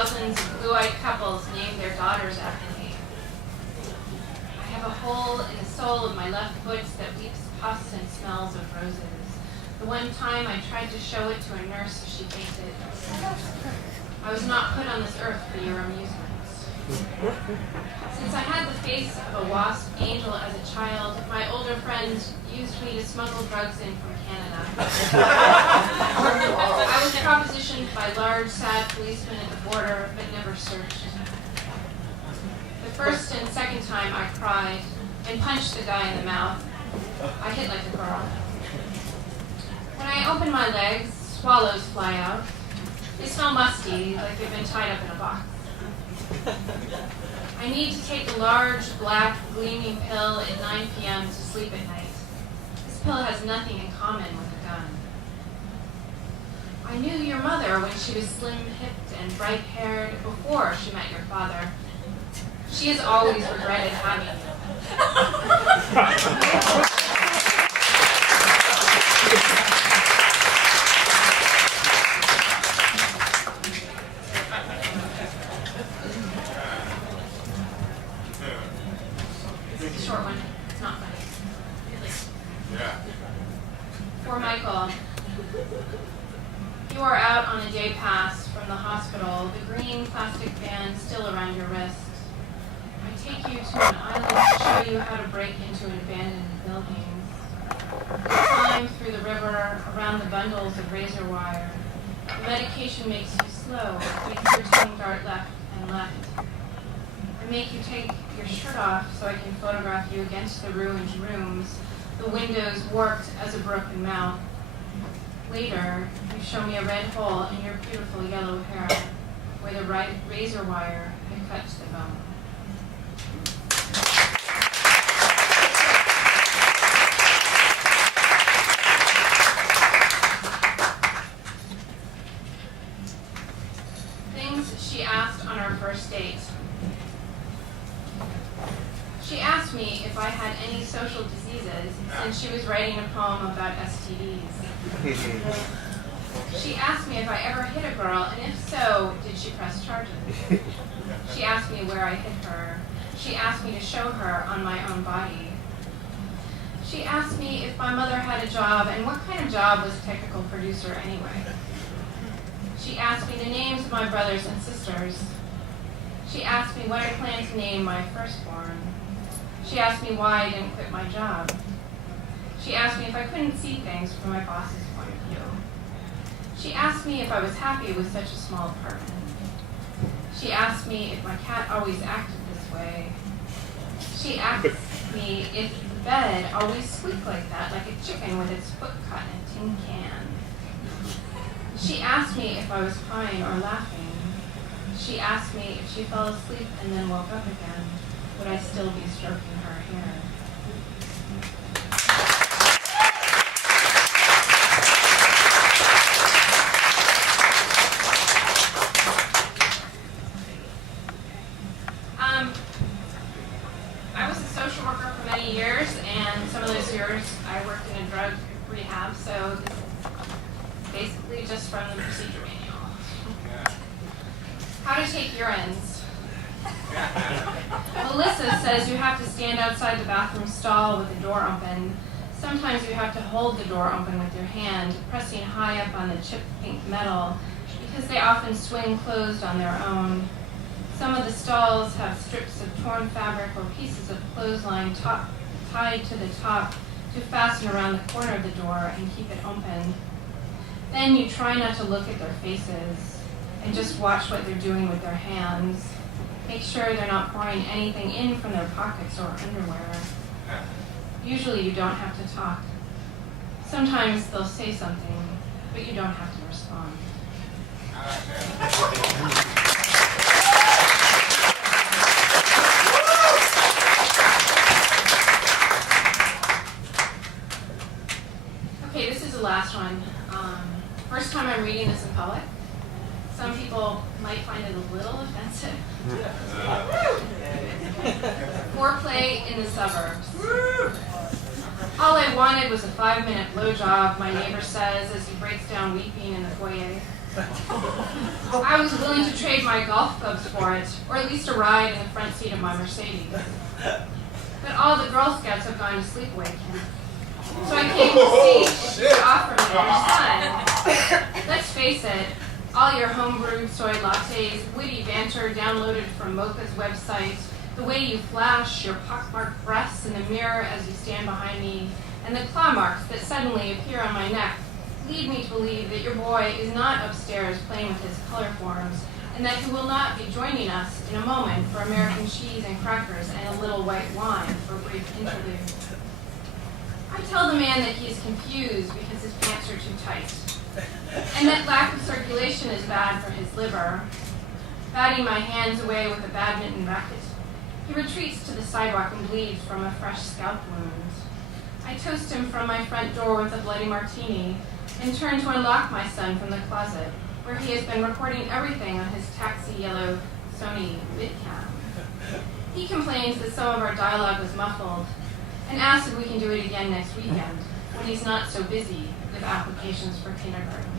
thousands of blue-eyed couples name their daughters after me. I have a hole in the sole of my left foot that weeps pus and smells of roses. The one time I tried to show it to a nurse, she fainted. I was not put on this earth for your amusements. Since I had the face of a wasp angel as a child, my older friends used me to smuggle drugs in from Canada. I was propositioned by large, sad policemen at the border, but never searched. The first and second time I cried and punched the guy in the mouth. I hit like a girl. When I open my legs, swallows fly out. They smell musty, like they've been tied up in a box. I need to take a large, black, gleaming pill at 9 p.m. to sleep at night. This pill has nothing in common with a gun. I knew your mother when she was slim-hipped and bright-haired before she met your father. She has always regretted having you. Short one. It's not funny. Yeah. For Michael, you are out on a day pass from the hospital, the green plastic band still around your wrist. I take you to an island to show you how to break into abandoned buildings. You climb through the river, around the bundles of razor wire. The medication makes you slow, makes your tongue dart left and left. I make you take your shirt off so I can photograph you against the ruined rooms, the windows warped as a broken mouth. Later, you show me a red hole in your beautiful yellow hair, where the razor wire had cut to the bone. Things she asked on our first date. She asked me if I had any social diseases since she was writing a poem about STDs. She asked me if I ever hit a girl, and if so, did she press charges? She asked me where I hit her. She asked me to show her on my own body. She asked me if my mother had a job, and what kind of job was technical producer anyway. She asked me the names of my brothers and sisters. She asked me what I planned to name my firstborn. She asked me why I didn't quit my job. She asked me if I couldn't see things from my boss's point of view. She asked me if I was happy with such a small apartment. She asked me if my cat always acted this way. She asked me if the bed always squeaked like that, like a chicken with its foot caught in a tin can. She asked me if I was crying or laughing. She asked me if she fell asleep and then woke up again, would I still be stroking her hair? I was a social worker for many years, and some of those years I worked in a drug rehab, so this is basically just from the procedure manual. How to take urines. Melissa says you have to stand outside the bathroom stall with the door open. Sometimes you have to hold the door open with your hand, pressing high up on the chipped pink metal, because they often swing closed on their own. Some of the stalls have strips of torn fabric or pieces of clothesline tied to the top to fasten around the corner of the door and keep it open. Then you try not to look at their faces and just watch what they're doing with their hands. Make sure they're not pouring anything in from their pockets or underwear. Usually you don't have to talk. Sometimes they'll say something, but you don't have to respond. Okay, this is the last one. First time I'm reading this in public. Some people might find it a little offensive. Foreplay in the suburbs. All I wanted was a 5-minute blowjob, my neighbor says as he breaks down weeping in the foyer. I was willing to trade my golf clubs for it, or at least a ride in the front seat of my Mercedes. But all the Girl Scouts have gone to sleepaway camp. So I came to see if you could offer me your son. Let's face it, all your homebrewed soy lattes, witty banter downloaded from Mocha's website, the way you flash your pockmarked breasts in the mirror as you stand behind me, and the claw marks that suddenly appear on my neck lead me to believe that your boy is not upstairs playing with his color forms, and that he will not be joining us in a moment for American cheese and crackers and a little white wine for a brief interlude. I tell the man that he is confused because his pants are too tight, and that lack of circulation is bad for his liver. Batting my hands away with a badminton racket, he retreats to the sidewalk and bleeds from a fresh scalp wound. I toast him from my front door with a bloody martini and turn to unlock my son from the closet, where he has been recording everything on his taxi yellow Sony VidCam. He complains that some of our dialogue was muffled and asks if we can do it again next weekend when he's not so busy with applications for kindergarten.